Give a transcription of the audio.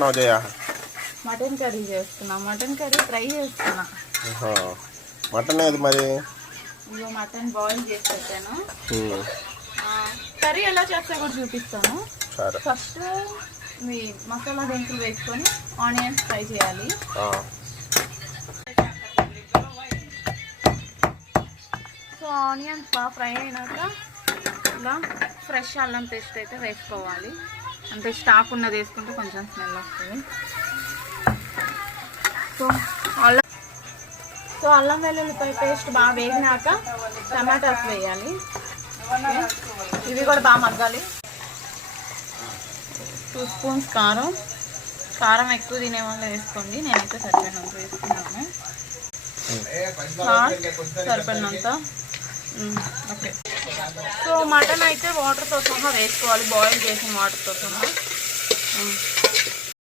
చేస్తున్నావు జయ? Mutton curry చేస్తున్నా. Mutton curry fry చేస్తున్నా. మటన్ ఏది మరి? ఇదిగో మటన్ బాయిల్ చేసి పెట్టాను. కర్రీ ఎలా చేస్తా కూడా చూపిస్తాను. ఫస్ట్ ఇవి మసాలా దినుసులు వేసుకొని ఆనియన్స్ ఫ్రై చేయాలి. సో ఆనియన్స్ బాగా ఫ్రై అయినాక ఇలా ఫ్రెష్ అల్లం పేస్ట్ అయితే వేసుకోవాలి. అంటే స్టాక్ ఉన్నది వేసుకుంటే కొంచెం స్మెల్ వస్తుంది. సో అల్లం వెల్లుల్లిపాయ పేస్ట్ బాగా వేగినాక టమాటాస్ వేయాలి. ఇవి కూడా బాగా మగ్గాలి. 2 స్పూన్స్ కారం. కారం ఎక్కువ తినే వాళ్ళు వేసుకోండి, నేనైతే సరిపోయినంత వేసుకున్నాను. సరిపోయినంత. ఓకే. సో మటన్ అయితే వాటర్తో సహా వేసుకోవాలి, బాయిల్ చేసిన వాటర్తో సహా.